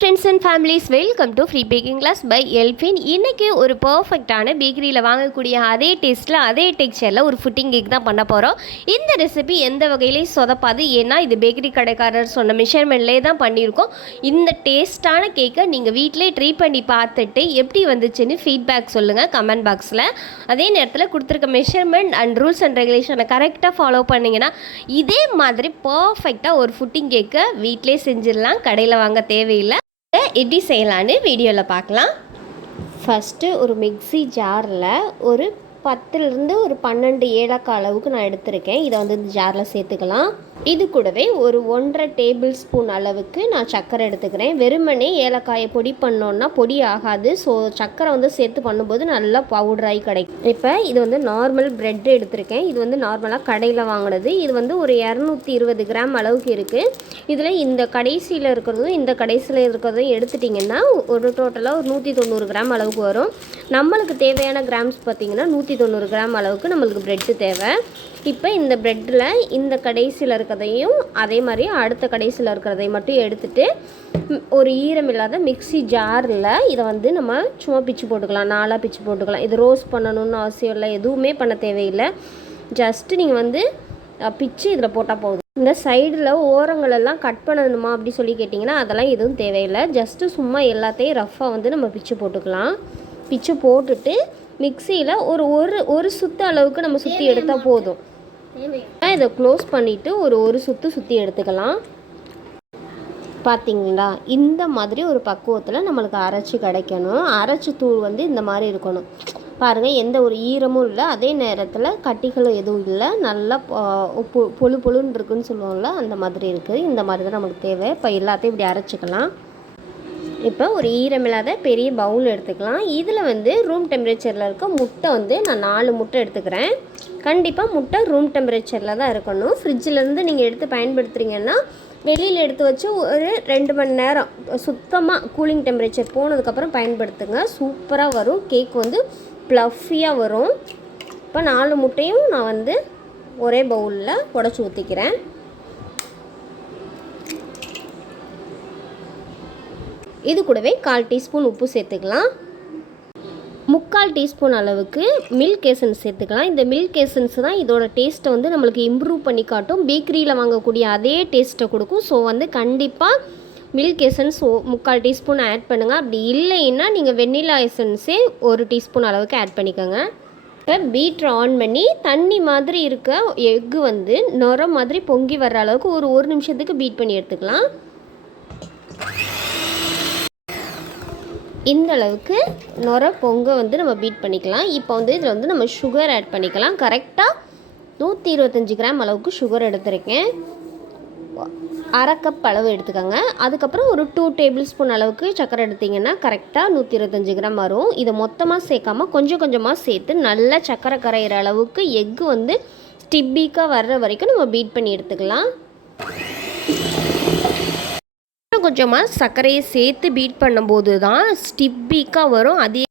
Friends and families, welcome to Free Baking Class by Elfin. இன்றைக்கி ஒரு பர்ஃபெக்டான பேக்கரியில் வாங்கக்கூடிய அதே டேஸ்ட்டில் அதே டெக்ஸ்சரில் ஒரு ஃபுட்டிங் கேக் தான் பண்ண போகிறோம். இந்த ரெசிபி எந்த வகையிலையும் சொதப்பாது, ஏன்னா இது பேக்கரி கடைக்காரர் சொன்ன மெஷர்மெண்ட்லேயே தான் பண்ணியிருக்கோம். இந்த டேஸ்ட்டான கேக்கை நீங்கள் வீட்டிலே ட்ரை பண்ணி பார்த்துட்டு எப்படி வந்துச்சுன்னு ஃபீட்பேக் சொல்லுங்கள் கமெண்ட் பாக்ஸில். அதே நேரத்தில் கொடுத்துருக்க மெஷர்மெண்ட் அண்ட் ரூல்ஸ் அண்ட் ரெகுலேஷனை கரெக்டாக ஃபாலோ பண்ணிங்கன்னா இதே மாதிரி பர்ஃபெக்டாக ஒரு ஃபுட்டிங் கேக்கை வீட்டிலே செஞ்சிடலாம், கடையில் வாங்க தேவையில்லை. எப்படி செய்யலான்னு வீடியோவில் பார்க்கலாம். ஃபஸ்ட்டு ஒரு மிக்ஸி ஜாரில் ஒரு 10லேருந்து ஒரு 12 ஏலக்காய் அளவுக்கு நான் எடுத்திருக்கேன். இதை வந்து இந்த ஜாரில் சேர்த்துக்கலாம். இது கூடவே ஒரு 1.5 டேபிள் ஸ்பூன் அளவுக்கு நான் சர்க்கரை எடுத்துக்கிறேன். வெறுமனே ஏலக்காயை பொடி பண்ணோன்னா பொடி ஆகாது. ஸோ சர்க்கரை வந்து சேர்த்து பண்ணும்போது நல்லா பவுடராகி கிடைக்கும். இப்போ இது வந்து நார்மல் ப்ரெட் எடுத்திருக்கேன். இது வந்து நார்மலாக கடையில் வாங்கினது. இது வந்து ஒரு 220 கிராம் அளவுக்கு இருக்குது. இதில் இந்த கடைசியில் இருக்கிறதும் இந்த கடைசியில் இருக்கிறதும் எடுத்துட்டிங்கன்னா ஒரு டோட்டலாக ஒரு 190 கிராம் அளவுக்கு வரும். நம்மளுக்கு தேவையான கிராம்ஸ் பார்த்திங்கன்னா 190 கிராம் அளவுக்கு நம்மளுக்கு ப்ரெட்டு தேவை. இப்போ இந்த ப்ரெட்டில் இந்த கடைசியில் இருக்கிறதையும் அதே மாதிரி அடுத்த கடைசியில் இருக்கிறதையும் மட்டும் எடுத்துகிட்டு ஒரு ஈரமில்லாத மிக்ஸி ஜாரில் இதை வந்து நம்ம சும்மா பிச்சு போட்டுக்கலாம், 4 பிச்சு போட்டுக்கலாம். இது ரோஸ்ட் பண்ணணும்னு அவசியம் இல்லை, எதுவுமே பண்ண தேவையில்லை. ஜஸ்ட்டு நீங்கள் வந்து பிச்சு இதில் போட்டால் போதும். இந்த சைடில் ஓரங்களெல்லாம் கட் பண்ணணுமா அப்படி சொல்லி கேட்டிங்கன்னா அதெல்லாம் எதுவும் தேவையில்லை. ஜஸ்ட்டு சும்மா எல்லாத்தையும் ரஃப்பாக வந்து நம்ம பிச்சு போட்டுக்கலாம். பிச்சு போட்டுட்டு மிக்சியில் ஒரு சுற்று அளவுக்கு நம்ம சுற்றி எடுத்தால் போதும். இதை க்ளோஸ் பண்ணிவிட்டு ஒரு சுற்றி எடுத்துக்கலாம். பார்த்திங்களா, இந்த மாதிரி ஒரு பக்குவத்தில் நம்மளுக்கு அரைச்சி கிடைக்கணும். அரைச்சி தூள் வந்து இந்த மாதிரி இருக்கணும். பாருங்கள், எந்த ஒரு ஈரமும் இல்லை, அதே நேரத்தில் கட்டிகளும் எதுவும் இல்லை, நல்லா பொழுன்னு இருக்குன்னு சொல்லுவோம்ல, அந்த மாதிரி இருக்குது. இந்த மாதிரி தான் நமக்கு தேவை. இப்போ எல்லாத்தையும் இப்படி அரைச்சிக்கலாம். இப்போ ஒரு ஈரமில்லாத பெரிய பவுல் எடுத்துக்கலாம். இதில் வந்து ரூம் டெம்பரேச்சரில் இருக்க முட்டை வந்து நான் 4 முட்டை எடுத்துக்கிறேன். கண்டிப்பாக முட்டை ரூம் டெம்பரேச்சரில் தான் இருக்கணும். ஃப்ரிட்ஜிலேருந்து நீங்கள் எடுத்து பயன்படுத்துகிறீங்கன்னா வெளியில் எடுத்து வச்சு ஒரு 2 மணி நேரம் சுத்தமாக கூலிங் டெம்பரேச்சர் போனதுக்கப்புறம் பயன்படுத்துங்க. சூப்பராக வரும் கேக், வந்து ப்ளஃபியாக வரும். இப்போ 4 முட்டையும் நான் வந்து ஒரே பவுலில் உடச்சி ஊற்றிக்கிறேன். இது கூடவே 1/4 டீஸ்பூன் உப்பு சேர்த்துக்கலாம். 3/4 டீஸ்பூன் அளவுக்கு மில்க் எசன்ஸ் சேர்த்துக்கலாம். இந்த மில்க் எசன்ஸ் தான் இதோட டேஸ்ட்டை வந்து நம்மளுக்கு இம்ப்ரூவ் பண்ணி காட்டும். பேக்கரியில் வாங்கக்கூடிய அதே டேஸ்ட்டை கொடுக்கும். ஸோ வந்து கண்டிப்பாக மில்க் எசன்ஸ் 3/4 டீஸ்பூன் ஆட் பண்ணுங்கள். அப்படி இல்லைன்னா நீங்கள் வெண்ணிலா எசன்ஸே 1 டீஸ்பூன் அளவுக்கு ஆட் பண்ணிக்கோங்க. இப்போ பீட்ரு ஆன் பண்ணி தண்ணி மாதிரி இருக்க எக்கு வந்து நுர மாதிரி பொங்கி வர்ற அளவுக்கு ஒரு நிமிஷத்துக்கு பீட் பண்ணி எடுத்துக்கலாம். இந்த அளவுக்கு நுர பொங்க வந்து நம்ம பீட் பண்ணிக்கலாம். இப்போ வந்து இதில் வந்து நம்ம சுகர் ஆட் பண்ணிக்கலாம். கரெக்டாக 125 கிராம் அளவுக்கு சுகர் எடுத்துருக்கேன். 1/2 கப் அளவு எடுத்துக்கோங்க. அதுக்கப்புறம் ஒரு 2 டேபிள் ஸ்பூன் அளவுக்கு சர்க்கரை எடுத்திங்கன்னா கரெக்டாக 125 கிராம் வரும். இதை மொத்தமாக சேர்க்காமல் கொஞ்சம் கொஞ்சமாக சேர்த்து நல்லா சர்க்கரை கரையிற அளவுக்கு எக்கு வந்து ஸ்டிப்பிக்காக வர்ற வரைக்கும் நம்ம பீட் பண்ணி எடுத்துக்கலாம். கொஞ்சமாக சர்க்கரையை சேர்த்து பீட் பண்ணும்போது தான் ஸ்டிப்பிக்காக வரும். அதே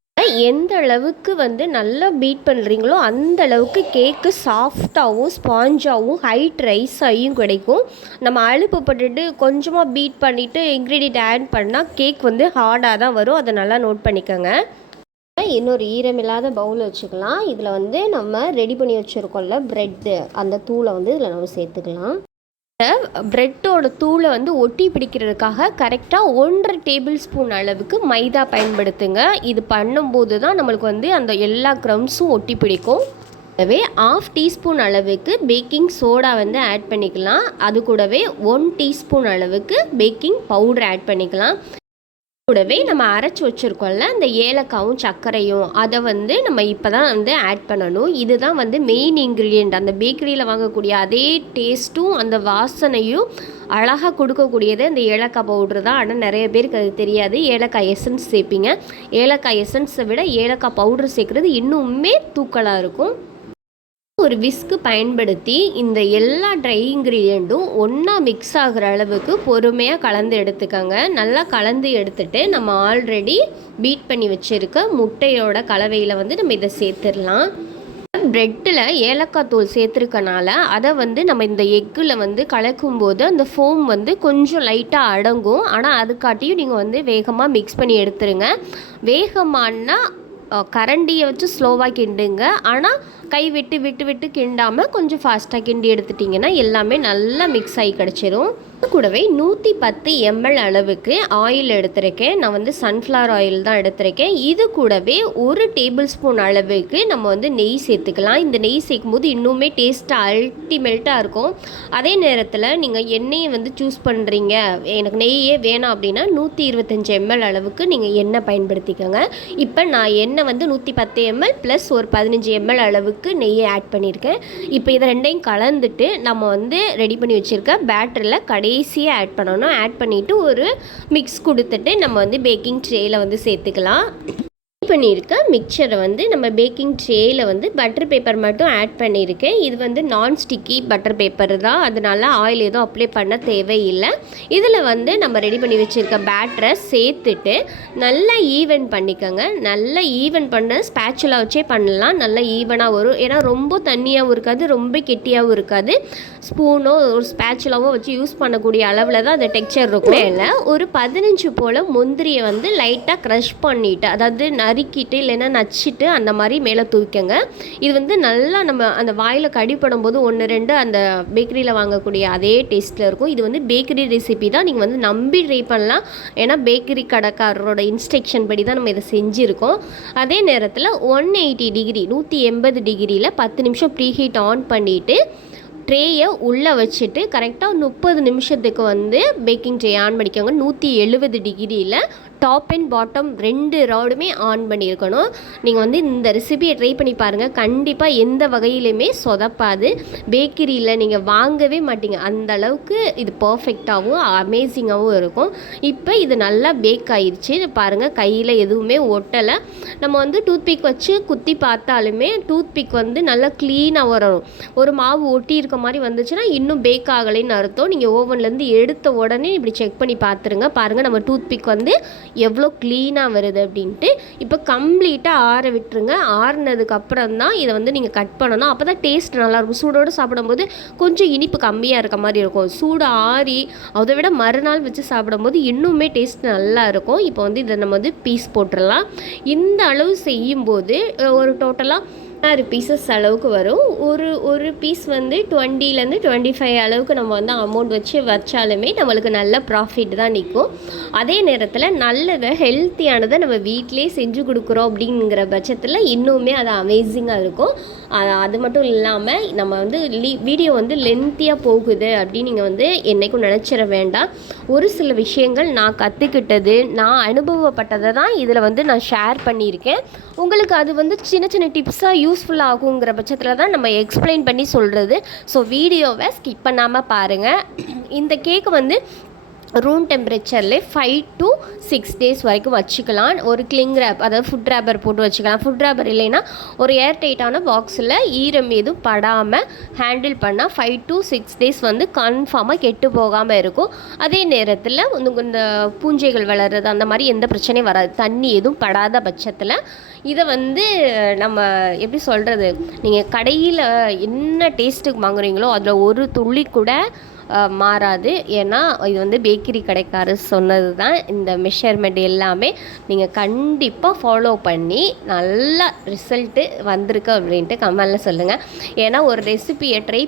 எந்த அளவுக்கு வந்து நல்லா பீட் பண்ணுறீங்களோ அந்த அளவுக்கு கேக்கு சாஃப்டாகவும் ஸ்பாஞ்சாகவும் ஹைட் ரைஸ் ஆகியும் கிடைக்கும். நம்ம அலுப்பு பட்டுட்டு கொஞ்சமாக பீட் பண்ணிவிட்டு இன்க்ரீடியன்ட் ஆட் பண்ணால் கேக் வந்து ஹார்டாக தான் வரும். அதை நல்லா நோட் பண்ணிக்கோங்க. இன்னொரு ஈரமில்லாத பவுல் வச்சுக்கலாம். இதில் வந்து நம்ம ரெடி பண்ணி வச்சுருக்கோம்ல ப்ரெட்டு, அந்த தூளை வந்து இதில் நம்ம சேர்த்துக்கலாம். ப்ரெட்டோட தூளை வந்து ஒட்டி பிடிக்கிறதுக்காக கரெக்டாக 1.5 டேபிள் ஸ்பூன் அளவுக்கு மைதா பயன்படுத்துங்க. இது பண்ணும்போது தான் நம்மளுக்கு வந்து அந்த எல்லா க்ரம்ஸும் ஒட்டி பிடிக்கும். அதுவே 1/2 டீஸ்பூன் அளவுக்கு பேக்கிங் சோடா வந்து ஆட் பண்ணிக்கலாம். அது கூடவே 1 டீஸ்பூன் அளவுக்கு பேக்கிங் பவுடர் ஆட் பண்ணிக்கலாம். கூடவே நம்ம அரைச்சி வச்சுருக்கோம்ல அந்த ஏலக்காவும் சர்க்கரையும் அதை வந்து நம்ம இப்போ தான் வந்து ஆட் பண்ணணும். இதுதான் வந்து மெயின் இன்க்ரீடியண்ட். அந்த பேக்கரியில் வாங்கக்கூடிய அதே டேஸ்ட்டும் அந்த வாசனையும் அழகாக கொடுக்கக்கூடியது அந்த ஏலக்காய் பவுட்ரு தான். ஆனால் நிறைய பேருக்கு அது தெரியாது. ஏலக்காய் எசன்ஸ் சேர்ப்பீங்க. ஏலக்காய் எசன்ஸை விட ஏலக்காய் பவுட்ரு சேர்க்குறது இன்னுமே தூக்கலாக இருக்கும். ஒரு விஸ்கு பயன்படுத்தி இந்த எல்லா ட்ரை இன்க்ரீடியண்ட்டும் ஒன்றா மிக்ஸ் ஆகிற அளவுக்கு பொறுமையாக கலந்து எடுத்துக்கோங்க. நல்லா கலந்து எடுத்துகிட்டு நம்ம ஆல்ரெடி பீட் பண்ணி வச்சுருக்க முட்டையோட கலவையில் வந்து நம்ம இதை சேர்த்துடலாம். ப்ரெட்டில் ஏலக்காய் தூள் சேர்த்துருக்கனால அதை வந்து நம்ம இந்த எக்கில் வந்து கலக்கும்போது அந்த ஃபோம் வந்து கொஞ்சம் லைட்டாக அடங்கும். ஆனால் அதுக்காட்டியும் நீங்கள் வந்து வேகமாக மிக்ஸ் பண்ணி எடுத்துருங்க. வேகமானா கரண்டியை வச்சு ஸ்லோவாக கிண்டுங்க. ஆனால் கை விட்டு விட்டு விட்டு கிண்டாமல் கொஞ்சம் ஃபாஸ்ட்டாக கிண்டி எடுத்துட்டிங்கன்னா எல்லாமே நல்லா மிக்ஸ் ஆகி கிடச்சிரும். கூடவே 110 ml அளவுக்கு ஆயில் எடுத்திருக்கேன். நான் வந்து சன்ஃப்ளவர் ஆயில் தான் எடுத்திருக்கேன். இது கூடவே 1 டேபிள் ஸ்பூன் அளவுக்கு நம்ம வந்து நெய் சேர்த்துக்கலாம். இந்த நெய் சேர்க்கும் போது இன்னுமே டேஸ்ட்டாக அல்டிமேட்டாக இருக்கும். அதே நேரத்தில் நீங்கள் எண்ணெயை வந்து சூஸ் பண்ணுறீங்க, எனக்கு நெய்யே வேணாம் அப்படின்னா 125 ml அளவுக்கு நீங்கள் எண்ணெய் பயன்படுத்திக்கோங்க. இப்போ நான் எண்ணெய் வந்து 110 ml ப்ளஸ் ஒரு 15 ml அளவுக்கு நெய்யை ஆட் பண்ணியிருக்கேன். இப்போ இதை ரெண்டையும் கலந்துட்டு நம்ம வந்து ரெடி பண்ணி வச்சுருக்க பேட்டரில் கடைசியாக ஆட் பண்ணணும். ஆட் பண்ணிவிட்டு ஒரு மிக்ஸ் கொடுத்துட்டு நம்ம வந்து பேக்கிங் ட்ரேயில் வந்து சேர்த்துக்கலாம். பண்ணியிருக்க மிக்சரை வந்து நம்ம பேக்கிங் ட்ரேயில் வந்து பட்டர் பேப்பர் மட்டும் ஆட் பண்ணியிருக்கேன். இது வந்து நான் ஸ்டிக்கி பட்டர் பேப்பர் தான், அதனால ஆயில் எதுவும் அப்ளை பண்ண தேவையில்லை. இதில் வந்து நம்ம ரெடி பண்ணி வச்சுருக்க பேட்டரை சேர்த்துட்டு நல்லா ஈவன் பண்ணிக்கோங்க. நல்லா ஈவன் பண்ண ஸ்பேச்சுலா வச்சே பண்ணலாம். நல்லா ஈவனாக வரும். ஏன்னா ரொம்ப தண்ணியாகவும் இருக்காது, ரொம்ப கெட்டியாகவும் இருக்காது. ஸ்பூனோ ஒரு ஸ்பேச்சுலாவோ வச்சு யூஸ் பண்ணக்கூடிய அளவில் தான் அந்த டெக்ஸ்சர் இருக்கும். மேலே ஒரு 15 போல் முந்திரியை வந்து லைட்டாக க்ரஷ் பண்ணிவிட்டு, அதாவது நறுக்கிட்டு இல்லைன்னா நச்சிட்டு அந்த மாதிரி மேலே தூக்கிக்கங்க. இது வந்து நல்லா நம்ம அந்த வாயில் கடிப்படும் போது 1-2 அந்த பேக்கரியில் வாங்கக்கூடிய அதே டேஸ்ட்டில் இருக்கும். இது வந்து பேக்கரி ரெசிபி தான், நீங்கள் வந்து நம்பி ட்ரை பண்ணலாம். ஏன்னா பேக்கரி கடைக்காரரோட இன்ஸ்ட்ரக்ஷன் படி தான் நம்ம இதை செஞ்சுருக்கோம். அதே நேரத்தில் 180 டிகிரி 180 டிகிரியில் 10 நிமிஷம் ப்ரீ ஹீட் ஆன் பண்ணிவிட்டு ட்ரேயை உள்ளே வச்சுட்டு கரெக்டாக 30 நிமிஷத்துக்கு வந்து பேக்கிங் ட்ரே ஆன் பண்ணிக்கோங்க. 170 டிகிரியில் டாப் அண்ட் பாட்டம் 2 ராடுமே ஆன் பண்ணியிருக்கணும். நீங்கள் வந்து இந்த ரெசிபியை ட்ரை பண்ணி பாருங்கள். கண்டிப்பாக எந்த வகையிலுமே சொதப்பாது. பேக்கரியில் நீங்கள் வாங்கவே மாட்டீங்க, அந்த அளவுக்கு இது பர்ஃபெக்டாகவும் அமேசிங்காகவும் இருக்கும். இப்போ இது நல்லா பேக் ஆயிடுச்சு பாருங்கள். கையில் எதுவுமே ஒட்டலை. நம்ம வந்து டூத்பிக் வச்சு குத்தி பார்த்தாலுமே டூத்பிக் வந்து நல்லா க்ளீனாக வரும். ஒரு மாவு ஒட்டி இருக்க மாதிரி வந்துச்சுன்னா இன்னும் பேக் ஆகலைன்னு அர்த்தம். நீங்கள் ஓவன்லேருந்து எடுத்த உடனே இப்படி செக் பண்ணி பார்த்துருங்க. பாருங்கள் நம்ம டூத்பிக் வந்து எவ்வளோ க்ளீனாக வருது அப்படின்ட்டு. இப்போ கம்ப்ளீட்டாக ஆற விட்டுருங்க. ஆறுனதுக்கப்புறம் தான் இதை வந்து நீங்கள் கட் பண்ணணும். அப்போ தான் டேஸ்ட் நல்லாயிருக்கும். சூடோடு சாப்பிடும்போது கொஞ்சம் இனிப்பு கம்மியாக இருக்க மாதிரி இருக்கும். சூடு ஆறி அதை விட மறுநாள் வச்சு சாப்பிடும்போது இன்னுமே டேஸ்ட் நல்லா இருக்கும். இப்போ வந்து இதை நம்ம வந்து பீஸ் போட்டுடலாம். இந்த அளவு செய்யும்போது ஒரு டோட்டலாக 6 பீசஸ் அளவுக்கு வரும். ஒரு பீஸ் வந்து 20லேருந்து 25 அளவுக்கு நம்ம வந்து அமௌண்ட் வச்சாலுமே நம்மளுக்கு நல்ல ப்ராஃபிட் தான் நிற்கும். அதே நேரத்தில் நல்லதை ஹெல்த்தியானதை நம்ம வீட்டிலே செஞ்சு கொடுக்குறோம் அப்படிங்கிற பட்சத்தில் இன்னுமே அது அமேசிங்காக இருக்கும். அது மட்டும் இல்லாமல் நம்ம வந்து வீடியோ வந்து லென்த்தியாக போகுது அப்படின்னு நீங்கள் வந்து என்றைக்கும் நினச்சிட வேண்டாம். ஒரு சில விஷயங்கள் நான் கற்றுக்கிட்டது, நான் அனுபவப்பட்டதை தான் இதில் வந்து நான் ஷேர் பண்ணியிருக்கேன். உங்களுக்கு அது வந்து சின்ன சின்ன டிப்ஸாக யூஸ்ஃபுல்லாக ஆகுங்கிற பட்சத்தில் தான் நம்ம எக்ஸ்பிளைன் பண்ணி சொல்கிறது. ஸோ வீடியோவை ஸ்கிப் பண்ணாமல் பாருங்கள். இந்த கேக்கு வந்து ரூம் டெம்பரேச்சரில் 5 to 6 days வரைக்கும் வச்சுக்கலாம். ஒரு கிளிங் ரேப், அதாவது ஃபுட் ரேப்பர் போட்டு வச்சுக்கலாம். ஃபுட் ரேப்பர் இல்லைன்னா ஒரு ஏர் டைட்டான பாக்ஸில் ஈரம் எதுவும் படாமல் ஹேண்டில் பண்ணால் 5 to 6 days வந்து கன்ஃபார்மாக கெட்டு போகாமல் இருக்கும். அதே நேரத்தில் இந்த பூஞ்சைகள் வளர்கிறது அந்த மாதிரி எந்த பிரச்சனையும் வராது, தண்ணி எதுவும் படாத பட்சத்தில். இதை வந்து நம்ம எப்படி சொல்கிறது, நீங்கள் கடையில் என்ன டேஸ்ட்டுக்கு வாங்குறீங்களோ அதில் ஒரு துளி கூட மாறாது. ஏன்னா இது வந்து பேக்கரி கடைக்காரர் சொன்னது தான். இந்த மெஷர்மெண்ட் எல்லாமே நீங்கள் கண்டிப்பாக ஃபாலோ பண்ணி நல்லா ரிசல்ட்டு வந்திருக்கு அப்படின்ட்டு கமெண்டில் சொல்லுங்கள். ஏன்னா ஒரு ரெசிபியை ட்ரை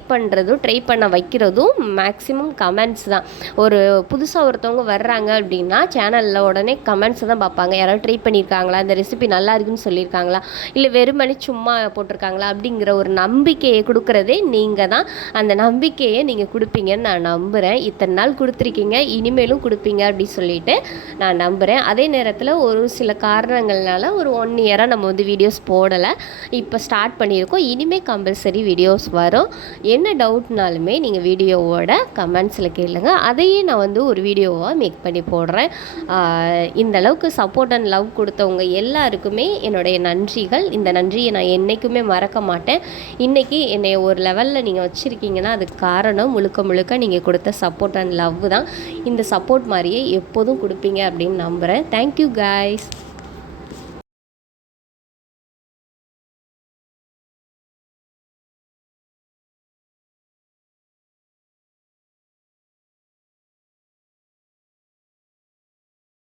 பண்ண வைக்கிறதும் மேக்ஸிமம் கமெண்ட்ஸ் தான். ஒரு புதுசாக ஒருத்தவங்க வர்றாங்க அப்படின்னா சேனலில் உடனே கமெண்ட்ஸ் தான் பார்ப்பாங்க. யாராவது ட்ரை பண்ணியிருக்காங்களா, இந்த ரெசிபி நல்லா இருக்குன்னு சொல்லியிருக்காங்களா, இல்லை வெறுமனே சும்மா போட்டிருக்காங்களா அப்படிங்கிற ஒரு நம்பிக்கையை கொடுக்குறதே நீங்கள் தான். அந்த நம்பிக்கையை நீங்கள் கொடுப்பீங்கன்னு நான் நம்புகிறேன். இத்தனை நாள் கொடுத்துருக்கீங்க, இனிமேலும் கொடுப்பீங்க அப்படின்னு சொல்லிட்டு நான் நம்புகிறேன். அதே நேரத்தில் ஒரு சில காரணங்கள்னால ஒரு 1 year நம்ம வந்து வீடியோஸ் போடலை. இப்போ ஸ்டார்ட் பண்ணியிருக்கோம். இனிமேல் கம்பல்சரி வீடியோஸ் வரும். என்ன டவுட்னாலுமே நீங்கள் வீடியோவோட கமெண்ட்ஸில் கேளுங்க. அதையே நான் வந்து ஒரு வீடியோவாக மேக் பண்ணி போடுறேன். இந்த அளவுக்கு சப்போர்ட் அண்ட் லவ் கொடுத்தவங்க எல்லாருக்குமே என்னுடைய நன்றிகள். இந்த நன்றியை நான் என்றைக்குமே மறக்க மாட்டேன். இன்றைக்கி என்னை ஒரு லெவலில் நீங்கள் வச்சுருக்கீங்கன்னா அதுக்கு காரணம் முழுக்க நீங்கள் கொடுத்த சப்போர்ட் அண்ட் லவ் தான். இந்த சப்போர்ட் மாதிரியே எப்போதும் கொடுப்பீங்க அப்படின்னு நம்புகிறேன். Thank you guys.